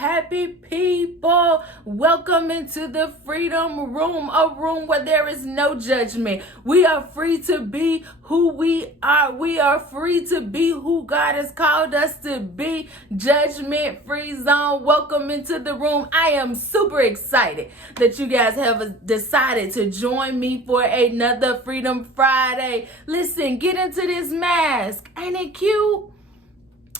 happy people. Welcome into the Freedom Room, a room where there is no judgment. We are free to be who we are. We are free to be who God has called us to be. Judgment-free zone. Welcome into the room. I am super excited that you guys have decided to join me for another Freedom Friday. Listen, get into this mask. Ain't it cute?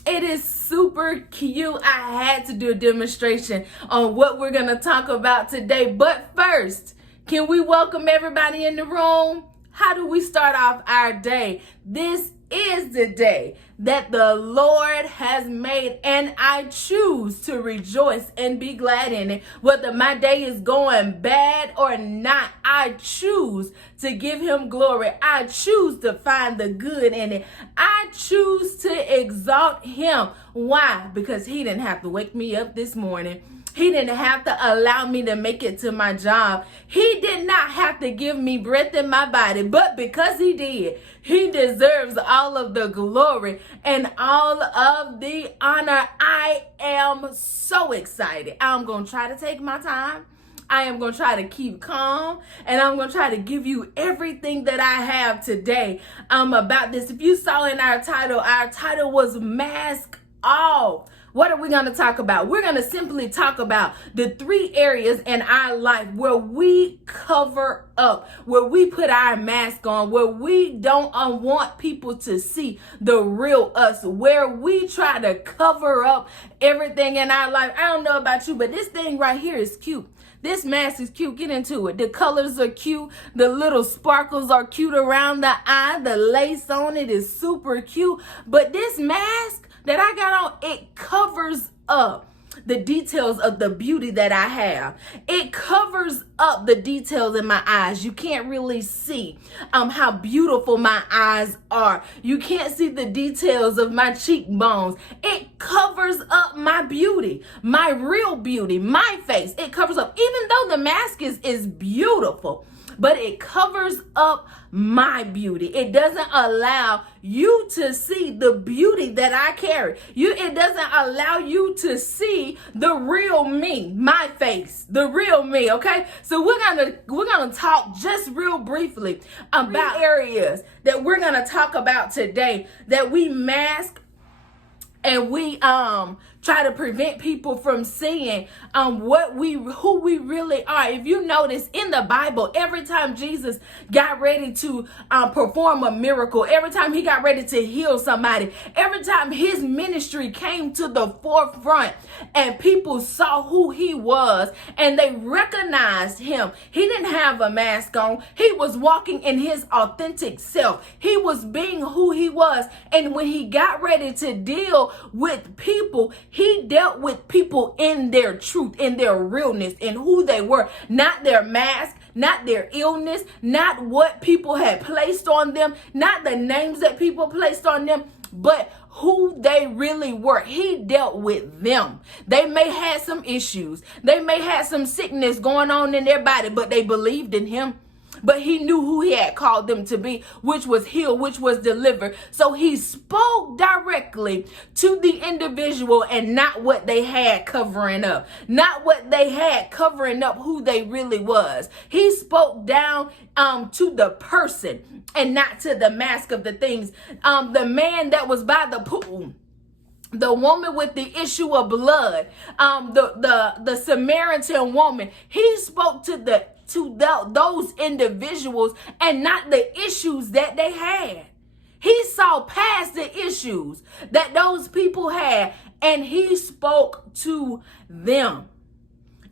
It is super cute. I had to do a demonstration on what we're going to talk about today. But first, can we welcome everybody in the room? How do we start off our day? This is the day that the Lord has made, and I choose to rejoice and be glad in it. Whether my day is going bad or not, I choose to give him glory. I choose to find the good in it. I choose to exalt him. Why? Because he didn't have to wake me up this morning. He didn't have to allow me to make it to my job. He did not have to give me breath in my body, but because he did, he deserves all of the glory and all of the honor. I am so excited. I'm going to try to take my time. I am going to try to keep calm, and I'm going to try to give you everything that I have today about this. If you saw in our title was Mask Off. What are we going to talk about? We're going to simply talk about the 3 areas in our life where we cover up, where we put our mask on, where we don't want people to see the real us, where we try to cover up everything in our life. I don't know about you, but this thing right here is cute. This mask is cute. Get into it. The colors are cute. The little sparkles are cute around the eye. The lace on it is super cute. But this mask that I got on, it covers up the details of the beauty that I have. It covers up the details in my eyes. You can't really see how beautiful my eyes are. You can't see the details of my cheekbones. It covers up my beauty, my real beauty, my face. It covers up, even though the mask is beautiful, but it covers up my beauty. It doesn't allow you to see the beauty that I carry. It doesn't allow you to see the real me, my face, the real me, okay? So we're gonna talk just real briefly about areas that we're gonna talk about today that we mask and we try to prevent people from seeing who we really are. If you notice in the Bible, every time Jesus got ready to perform a miracle, every time he got ready to heal somebody, every time his ministry came to the forefront and people saw who he was and they recognized him, he didn't have a mask on. He was walking in his authentic self. He was being who he was. And when he got ready to deal with people, he dealt with people in their truth, in their realness, in who they were, not their mask, not their illness, not what people had placed on them, not the names that people placed on them, but who they really were. He dealt with them. They may have some issues. They may have some sickness going on in their body, but they believed in him. But he knew who he had called them to be, which was healed, which was delivered. So he spoke directly to the individual and not what they had covering up, not what they had covering up who they really was. He spoke down to the person and not to the mask of the things. The man that was by the pool, the woman with the issue of blood, the Samaritan woman, he spoke to those individuals and not the issues that they had. He saw past the issues that those people had and he spoke to them.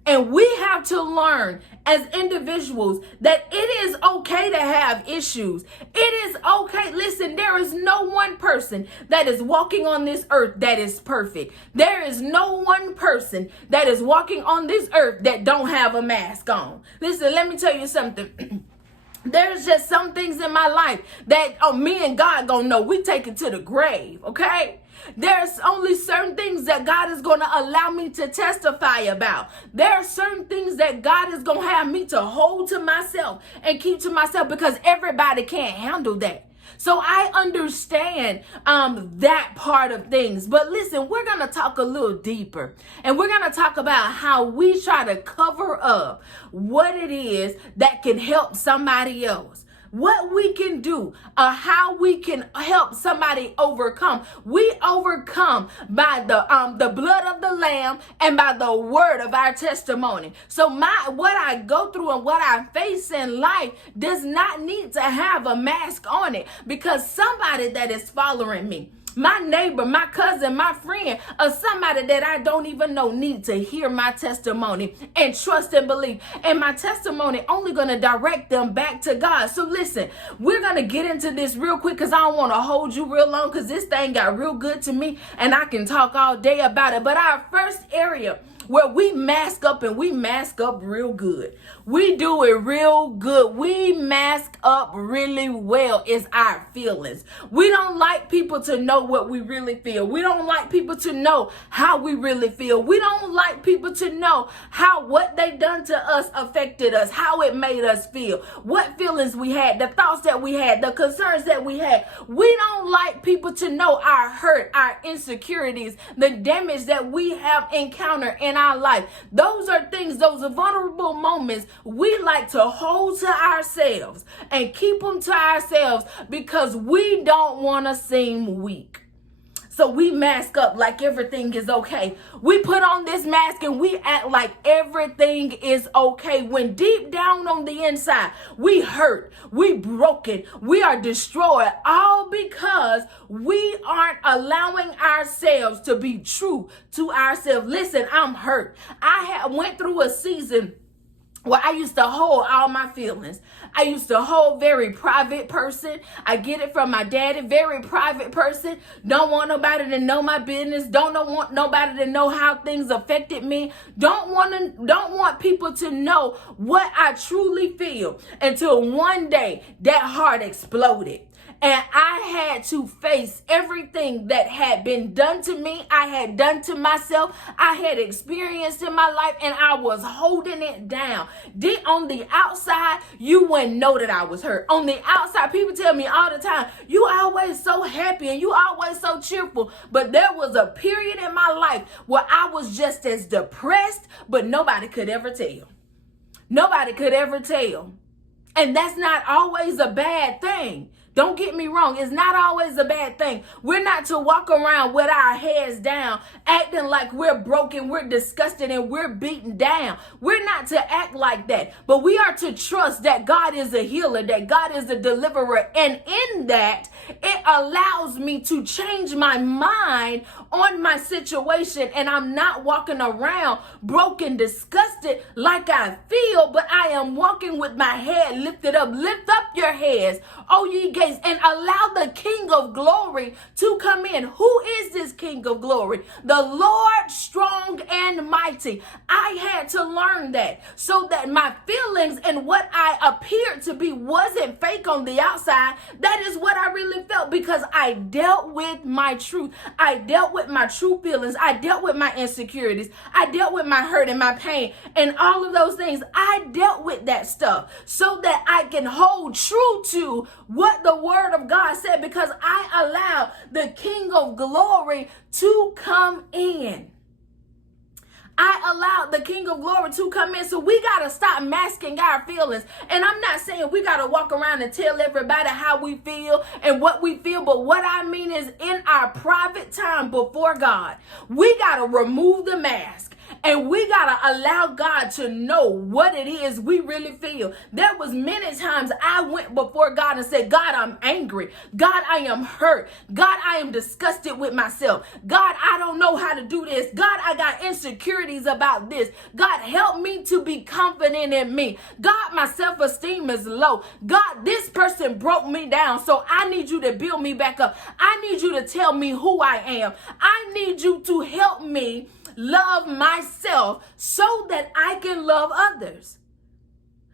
And we have to learn as individuals that it is okay to have issues. It is okay. Listen, there is no one person that is walking on this earth that is perfect. There is no one person that is walking on this earth that don't have a mask on. Listen, let me tell you something. There's just some things in my life that me and God gonna know. We take it to the grave, okay? There's only certain things that God is going to allow me to testify about. There are certain things that God is going to have me to hold to myself and keep to myself because everybody can't handle that. So I understand that part of things. But listen, we're going to talk a little deeper. And we're going to talk about how we try to cover up what it is that can help somebody else. What we can do, how we can help somebody overcome. We overcome by the blood of the Lamb and by the word of our testimony. So what I go through and what I face in life does not need to have a mask on it, because somebody that is following me, my neighbor, my cousin, my friend, or somebody that I don't even know need to hear my testimony and trust and believe. And my testimony only going to direct them back to God. So listen, we're going to get into this real quick because I don't want to hold you real long, because this thing got real good to me and I can talk all day about it. But our first area where we mask up, and we mask up real good. We do it real good. We mask up really well is our feelings. We don't like people to know what we really feel. We don't like people to know how we really feel. We don't like people to know how what they done to us affected us, how it made us feel, what feelings we had, the thoughts that we had, the concerns that we had. We don't like people to know our hurt, our insecurities, the damage that we have encountered in our life. Those are things, those are vulnerable moments we like to hold to ourselves and keep them to ourselves because we don't want to seem weak. So we mask up like everything is okay. We put on this mask and we act like everything is okay, when deep down on the inside, we hurt, we broken, we are destroyed, all because we aren't allowing ourselves to be true to ourselves. Listen, I'm hurt. I went through a season where I used to hold all my feelings. I used to hold very private person. I get it from my daddy, very private person. Don't want nobody to know my business. Don't want nobody to know how things affected me. Don't want people to know what I truly feel, until one day that heart exploded. And I had to face everything that had been done to me, I had done to myself, I had experienced in my life, and I was holding it down. On the outside, you wouldn't know that I was hurt. On the outside, people tell me all the time, you always so happy and you always so cheerful. But there was a period in my life where I was just as depressed, but nobody could ever tell. Nobody could ever tell. And that's not always a bad thing. Don't get me wrong. It's not always a bad thing. We're not to walk around with our heads down, acting like we're broken, we're disgusted, and we're beaten down. We're not to act like that. But we are to trust that God is a healer, that God is a deliverer. And in that, it allows me to change my mind on my situation. And I'm not walking around broken, disgusted like I feel, but I am walking with my head lifted up. Lift up your heads, O ye gates, and allow the King of glory to come in. Who is this King of glory? The Lord strong and mighty. I had to learn that, so that my feelings and what I appeared to be wasn't fake on the outside. That is what I really felt, because I dealt with my truth. I dealt with my true feelings. I dealt with my insecurities. I dealt with my hurt and my pain and all of those things. I dealt with that stuff so that I can hold true to what the word of God said, because I allow the King of glory to come in. I allowed the King of glory to come in. So we got to stop masking our feelings. And I'm not saying we got to walk around and tell everybody how we feel and what we feel. But what I mean is, in our private time before God, we got to remove the mask. And we got to allow God to know what it is we really feel. There was many times I went before God and said, God, I'm angry. God, I am hurt. God, I am disgusted with myself. God, I don't know how to do this. God, I got insecurities about this. God, help me to be confident in me. God, my self-esteem is low. God, this person broke me down, so I need you to build me back up. I need you to tell me who I am. I need you to help me love myself so that I can love others.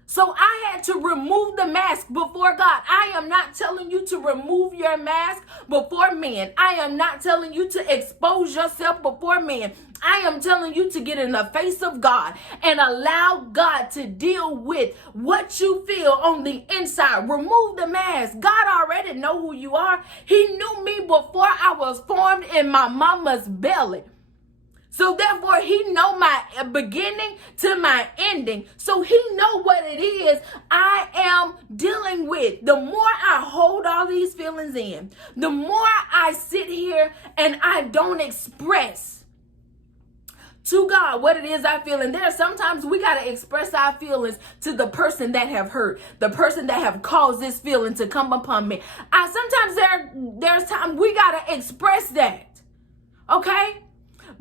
So I had to remove the mask before God. I am not telling you to remove your mask before men. I am not telling you to expose yourself before men. I am telling you to get in the face of God and allow God to deal with what you feel on the inside. Remove the mask. God already know who you are. He knew me before I was formed in my mama's belly. So therefore, he know my beginning to my ending. So he know what it is I am dealing with. The more I hold all these feelings in, the more I sit here and I don't express to God what it is I feel. And there sometimes we got to express our feelings to the person that have hurt, the person that have caused this feeling to come upon me. Sometimes there's time we got to express that. Okay?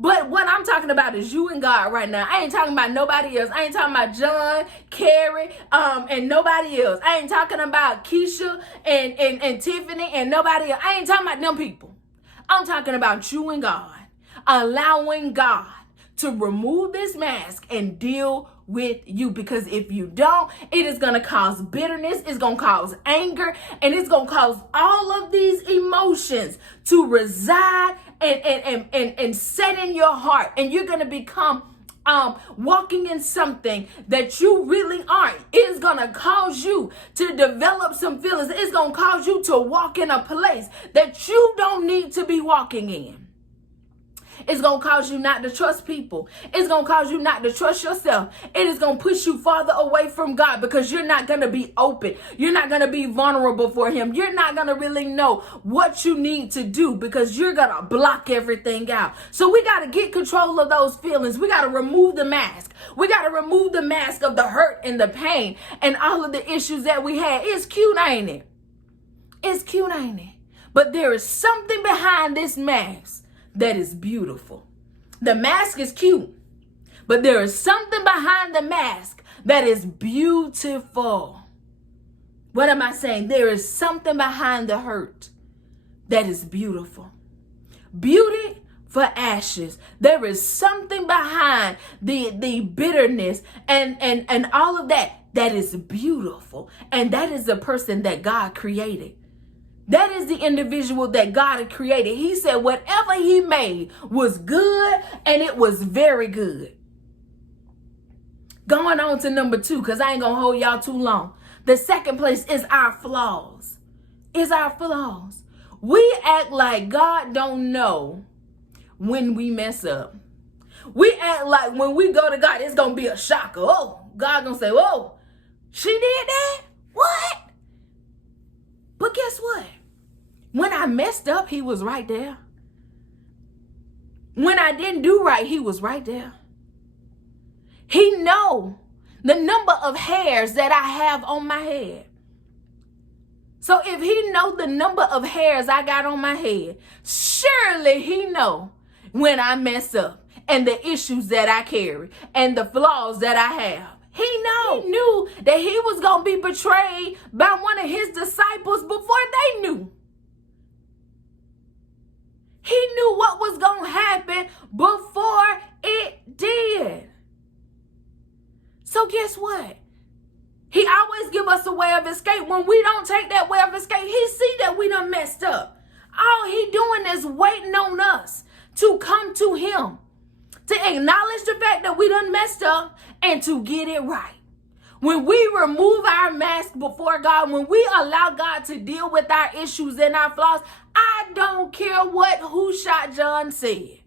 But what I'm talking about is you and God right now. I ain't talking about nobody else. I ain't talking about John, Carrie, and nobody else. I ain't talking about Keisha and Tiffany and nobody else. I ain't talking about them people. I'm talking about you and God. Allowing God to remove this mask and deal with you. Because if you don't, it is going to cause bitterness, it's going to cause anger, and it's going to cause all of these emotions to reside and set in your heart. And you're going to become walking in something that you really aren't. It's going to cause you to develop some feelings. It's going to cause you to walk in a place that you don't need to be walking in. It's going to cause you not to trust people. It's going to cause you not to trust yourself. It is going to push you farther away from God because you're not going to be open. You're not going to be vulnerable for him. You're not going to really know what you need to do because you're going to block everything out. So we got to get control of those feelings. We got to remove the mask. We got to remove the mask of the hurt and the pain and all of the issues that we had. It's cute, ain't it? It's cute, ain't it? But there is something behind this mask that is beautiful. The mask is cute, but there is something behind the mask that is beautiful. What am I saying? There is something behind the hurt that is beautiful. Beauty for ashes. There is something behind the bitterness and all of that is beautiful. And that is the person that God created. That is the individual that God had created. He said whatever he made was good and it was very good. Going on to number 2, because I ain't going to hold y'all too long. The second place is our flaws. Is our flaws. We act like God don't know when we mess up. We act like when we go to God, it's going to be a shocker. Oh, God going to say, oh, she did that? What? But guess what? When I messed up, he was right there. When I didn't do right, he was right there. He know the number of hairs that I have on my head. So if he know the number of hairs I got on my head, surely he know when I mess up and the issues that I carry and the flaws that I have. He knew that he was going to be betrayed by one of his disciples before they knew. He knew what was going to happen before it did. So guess what? He always give us a way of escape. When we don't take that way of escape, he see that we done messed up. All he doing is waiting on us to come to him, to acknowledge the fact that we done messed up and to get it right. When we remove our mask before God, when we allow God to deal with our issues and our flaws, I don't care who shot John said.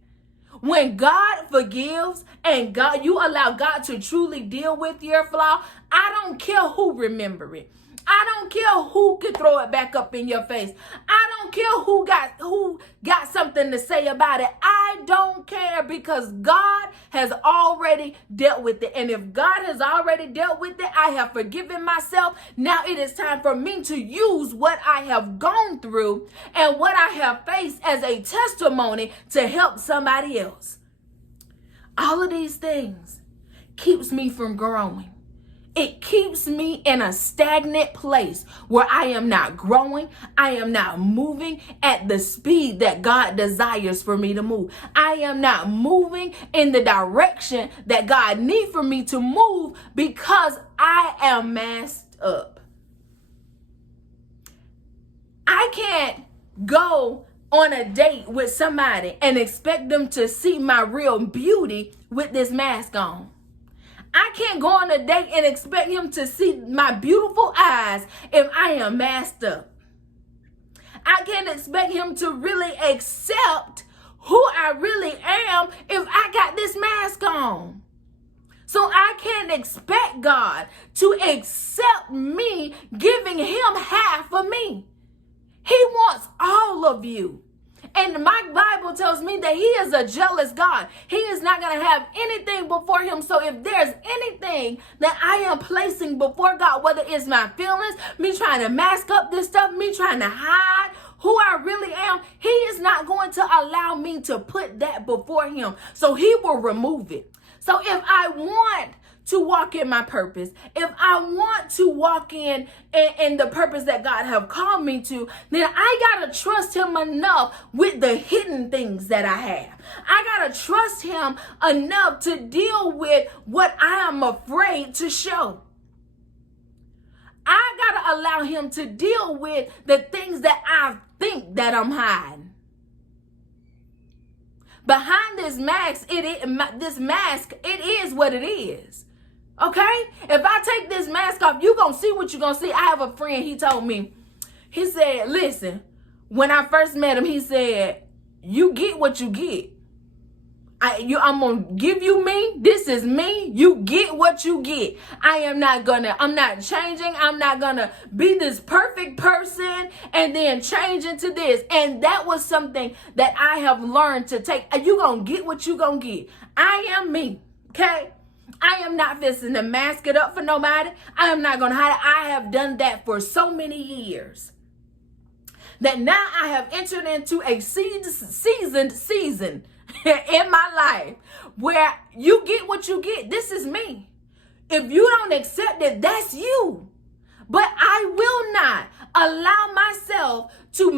When God forgives and you allow God to truly deal with your flaw, I don't care who remember it. I don't care who could throw it back up in your face. I don't care who got something to say about it. I don't care because God has already dealt with it. And if God has already dealt with it, I have forgiven myself. Now it is time for me to use what I have gone through and what I have faced as a testimony to help somebody else. All of these things keeps me from growing. It keeps me in a stagnant place where I am not growing. I am not moving at the speed that God desires for me to move. I am not moving in the direction that God needs for me to move because I am messed up. I can't go on a date with somebody and expect them to see my real beauty with this mask on. I can't go on a date and expect him to see my beautiful eyes if I am masked up. I can't expect him to really accept who I really am if I got this mask on. So I can't expect God to accept me giving him half of me. He wants all of you. And my Bible tells me that he is a jealous God. He is not going to have anything before him. So if there's anything that I am placing before God, whether it's my feelings, me trying to mask up this stuff, me trying to hide who I really am, he is not going to allow me to put that before him. So he will remove it. So if I want to walk in my purpose, if I want to walk in the purpose that God have called me to, then I gotta trust him enough with the hidden things that I have. I gotta trust him enough to deal with what I am afraid to show. I gotta allow him to deal with the things that I think that I'm hiding. Behind this mask, it is what it is. Okay? If I take this mask off, you're going to see what you're going to see. I have a friend, he told me, he said, listen, when I first met him, he said, you get what you get. I'm going to give you me. This is me. You get what you get. I'm not changing. I'm not going to be this perfect person and then change into this. And that was something that I have learned to take. You going to get what you going to get. I am me. Okay? I am not fixing to mask it up for nobody. I am not going to hide it. I have done that for so many years that now I have entered into a seasoned season in my life where you get what you get. This is me. If you don't accept it, that's you. But I will not allow myself to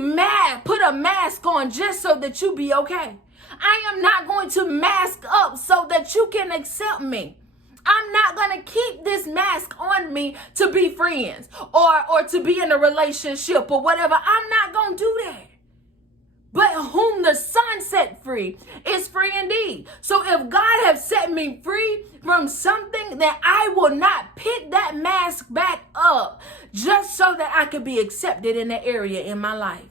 put a mask on just so that you be okay. I am not going to mask up so that you can accept me. I'm not going to keep this mask on me to be friends or to be in a relationship or whatever. I'm not going to do that. But whom the Son set free is free indeed. So if God has set me free from something, then I will not pick that mask back up just so that I could be accepted in the area in my life.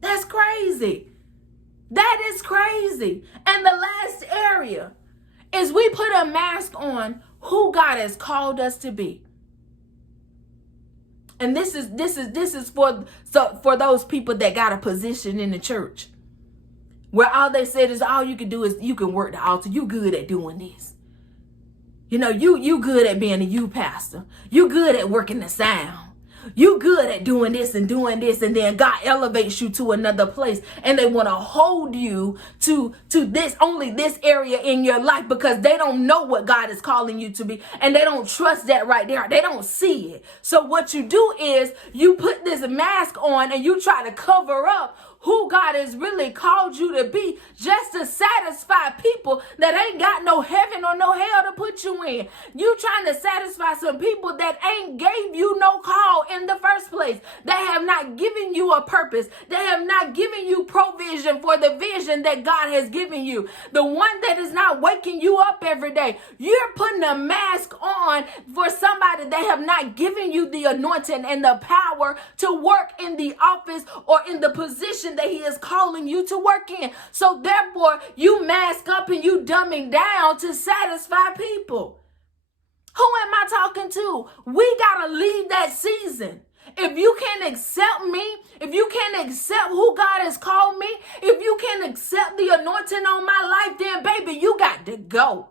That's crazy. That is crazy. And the last area is we put a mask on who God has called us to be. And this is for those people that got a position in the church where all they said is all you can do is you can work the altar. You good at doing this. You know, you good at being a youth pastor. You good at working the sound. You good at doing this, and then God elevates you to another place, and they want to hold you to this area in your life because they don't know what God is calling you to be, and they don't trust that right there. They don't see it. So what you do is you put this mask on and you try to cover up who God has really called you to be just to satisfy people that ain't got no heaven or no hell to put you in. You trying to satisfy some people that ain't gave you no call in the first place. They have not given you a purpose. They have not given you provision for the vision that God has given you. The one that is not waking you up every day. You're putting a mask on for somebody that have not given you the anointing and the power to work in the office or in the position that he is calling you to work in. So therefore, you mask up and you dumbing down to satisfy people. Who am I talking to? We got to leave that season. If you can't accept me, if you can't accept who God has called me, if you can't accept the anointing on my life, then baby, you got to go.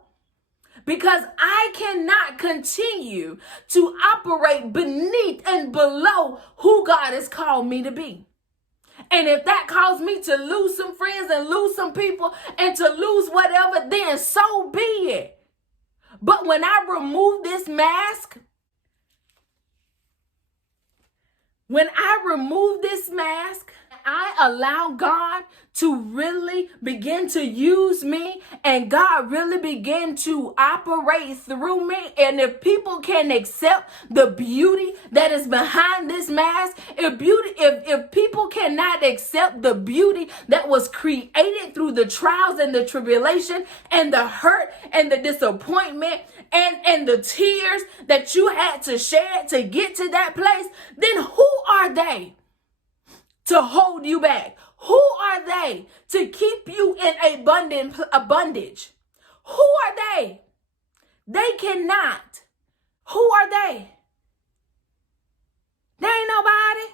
Because I cannot continue to operate beneath and below who God has called me to be. And if that caused me to lose some friends and lose some people and to lose whatever, then so be it. But when I remove this mask, I allow God to really begin to use me and God really begin to operate through me, and if people can accept the beauty that is behind this mask, if people cannot accept the beauty that was created through the trials and the tribulation and the hurt and the disappointment and the tears that you had to shed to get to that place, then who are they to hold you back? Who are they to keep you in a bondage? Who are they? They cannot. Who are they? They ain't nobody.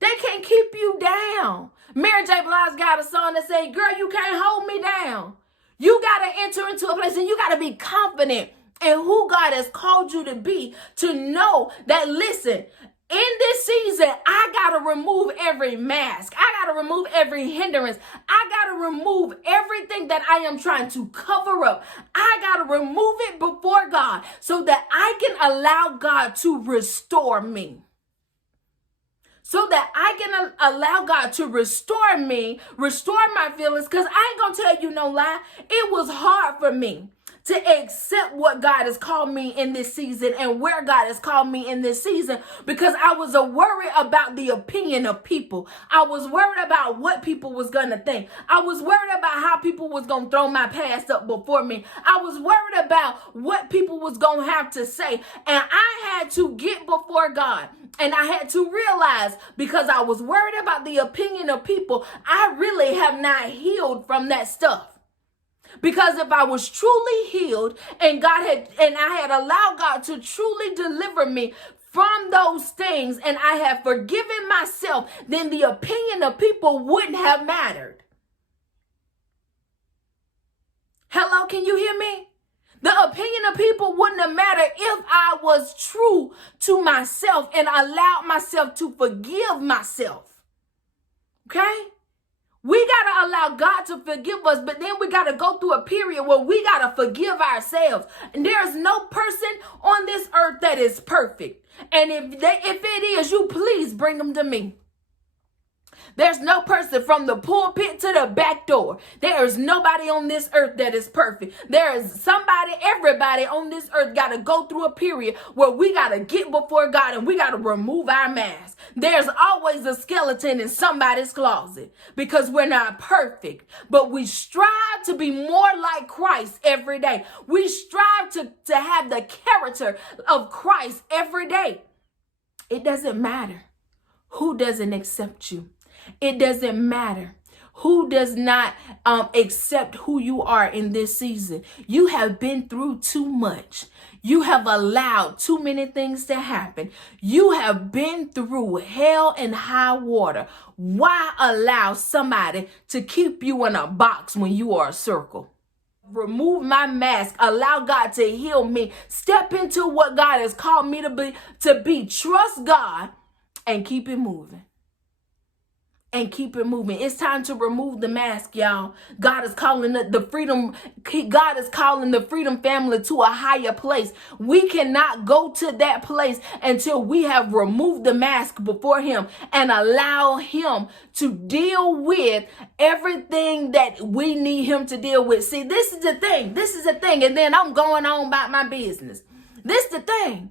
They can't keep you down. Mary J. Blige got a song that say, girl, you can't hold me down. You got to enter into a place and you got to be confident in who God has called you to be, to know that, listen, in this season, I got to remove every mask. I got to remove every hindrance. I got to remove everything that I am trying to cover up. I got to remove it before God so that I can allow God to restore me. So that I can allow God to restore me, restore my feelings, because I ain't going to tell you no lie. It was hard for me to accept what God has called me in this season and where God has called me in this season, because I was worried about the opinion of people. I was worried about what people was going to think. I was worried about how people was going to throw my past up before me. I was worried about what people was going to have to say. And I had to get before God. And I had to realize, because I was worried about the opinion of people, I really have not healed from that stuff. Because if I was truly healed and I had allowed God to truly deliver me from those things, and I had forgiven myself, then the opinion of people wouldn't have mattered. Hello, can you hear me? The opinion of people wouldn't have mattered if I was true to myself and allowed myself to forgive myself. Okay? We got to allow God to forgive us, but then we got to go through a period where we got to forgive ourselves. And there is no person on this earth that is perfect. And if it is, you please bring them to me. There's no person from the pulpit to the back door. There is nobody on this earth that is perfect. There is everybody on this earth got to go through a period where we got to get before God and we got to remove our mask. There's always a skeleton in somebody's closet because we're not perfect, but we strive to be more like Christ every day. We strive to have the character of Christ every day. It doesn't matter who doesn't accept you. It doesn't matter who does not accept who you are in this season. You have been through too much. You have allowed too many things to happen. You have been through hell and high water. Why allow somebody to keep you in a box when you are a circle? Remove my mask. Allow God to heal me. Step into what God has called me to be. Trust God and keep it moving. And keep it moving. It's time to remove the mask, y'all. God is calling the freedom family to a higher place. We cannot go to that place until we have removed the mask before him and allow him to deal with everything that we need him to deal with. See, this is the thing. And then I'm going on about my business. This is the thing.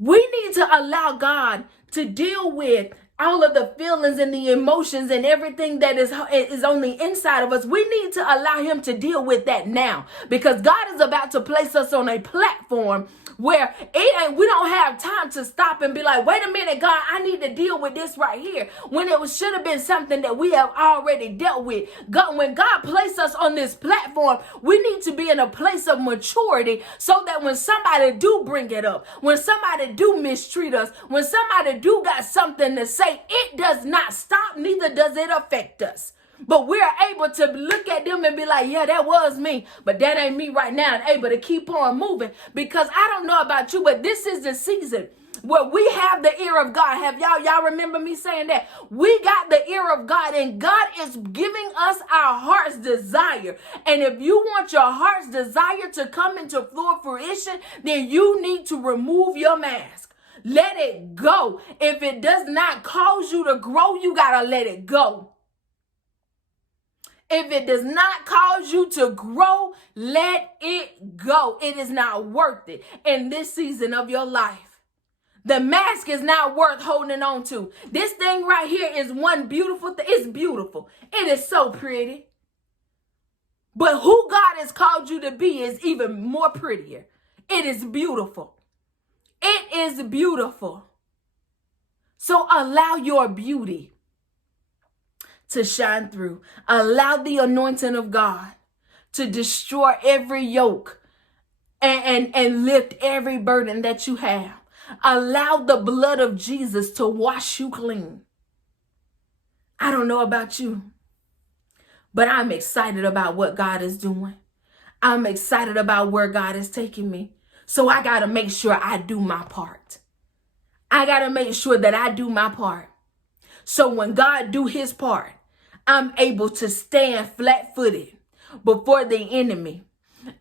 We need to allow God to deal with all of the feelings and the emotions and everything that is on the inside of us. We need to allow him to deal with that now, because God is about to place us on a platform where we don't have time to stop and be like, wait a minute, God, I need to deal with this right here, when it should have been something that we have already dealt with. God, when God placed us on this platform, we need to be in a place of maturity so that when somebody do bring it up, when somebody do mistreat us, when somebody do got something to say, it does not stop, neither does it affect us. But we're able to look at them and be like, yeah, that was me, but that ain't me right now, and able to keep on moving. Because I don't know about you, but this is the season where we have the ear of God. Have y'all remember me saying that? We got the ear of God, and God is giving us our heart's desire. And if you want your heart's desire to come into full fruition, then you need to remove your mask. Let it go. If it does not cause you to grow, you got to let it go. If it does not cause you to grow, let it go. It is not worth it in this season of your life. The mask is not worth holding on to. This thing right here is one beautiful thing. It's beautiful. It is so pretty. But who God has called you to be is even more prettier. It is beautiful. It is beautiful. So allow your beauty to shine through. Allow the anointing of God to destroy every yoke and lift every burden that you have. Allow the blood of Jesus to wash you clean. I don't know about you, but I'm excited about what God is doing. I'm excited about where God is taking me. So I got to make sure I do my part. I got to make sure that I do my part. So when God do his part, I'm able to stand flat-footed before the enemy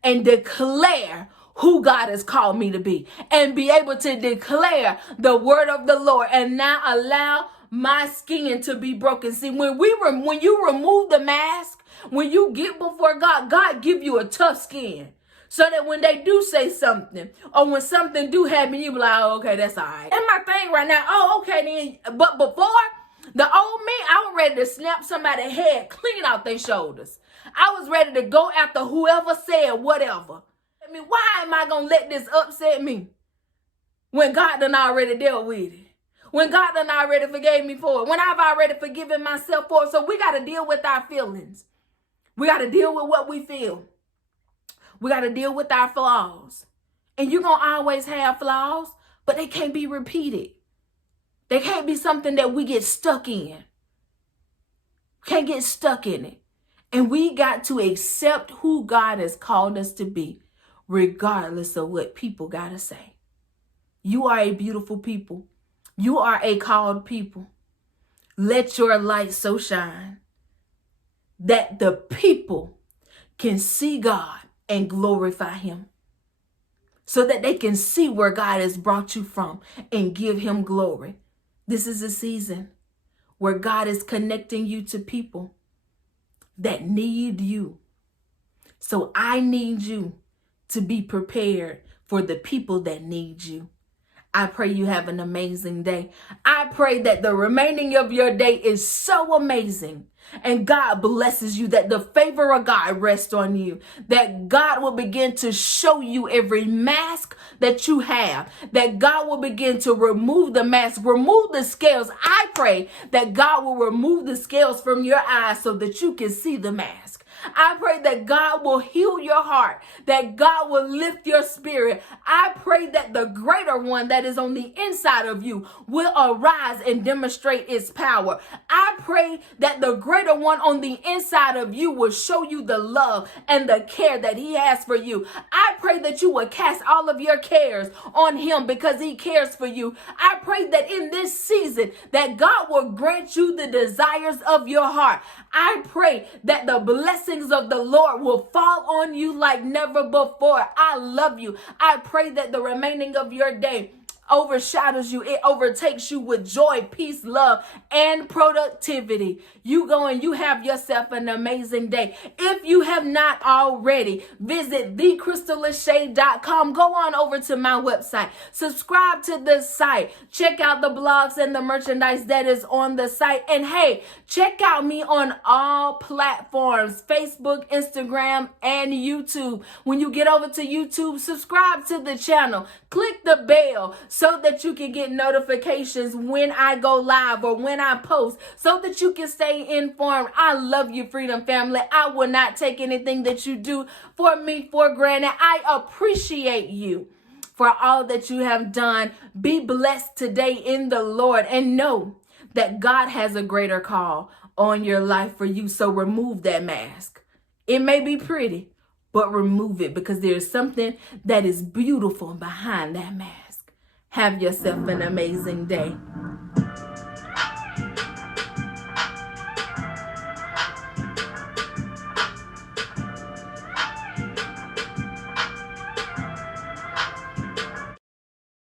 and declare who God has called me to be, and be able to declare the word of the Lord and not allow my skin to be broken. See, when you remove the mask, when you get before God, God give you a tough skin. So that when they do say something, or when something do happen, you be like, oh, okay, that's all right. And my thing right now, oh, okay then. But before, the old me, I was ready to snap somebody's head clean out their shoulders. I was ready to go after whoever said whatever. I mean, why am I going to let this upset me when God done already dealt with it? When God done already forgave me for it? When I've already forgiven myself for it? So we got to deal with our feelings. We got to deal with what we feel. We got to deal with our flaws. And you're going to always have flaws, but they can't be repeated. They can't be something that we get stuck in. Can't get stuck in it. And we got to accept who God has called us to be, regardless of what people got to say. You are a beautiful people. You are a called people. Let your light so shine that the people can see God and glorify him, so that they can see where God has brought you from and give him glory. This is a season where God is connecting you to people that need you. So I need you to be prepared for the people that need you. I pray you have an amazing day. I pray that the remaining of your day is so amazing and God blesses you, that the favor of God rests on you, that God will begin to show you every mask that you have, that God will begin to remove the mask, remove the scales. I pray that God will remove the scales from your eyes so that you can see the mask. I pray that God will heal your heart, that God will lift your spirit. I pray that the greater one that is on the inside of you will arise and demonstrate its power. I pray that the greater one on the inside of you will show you the love and the care that he has for you. I pray that you will cast all of your cares on him because he cares for you. I pray that in this season that God will grant you the desires of your heart. I pray that the blessings of the Lord will fall on you like never before. I love you. I pray that the remaining of your day overshadows you. It overtakes you with joy, peace, love, and productivity. You go and you have yourself an amazing day. If you have not already, visit thecrystalashade.com. Go on over to my website. Subscribe to the site. Check out the blogs and the merchandise that is on the site. And hey, check out me on all platforms, Facebook, Instagram, and YouTube. When you get over to YouTube, subscribe to the channel. Click the bell so that you can get notifications when I go live or when I post, so that you can stay informed. I love you, Freedom Family. I will not take anything that you do for me for granted. I appreciate you for all that you have done. Be blessed today in the Lord, and know that God has a greater call on your life for you. So remove that mask. It may be pretty, but remove it, because there is something that is beautiful behind that mask. Have yourself an amazing day.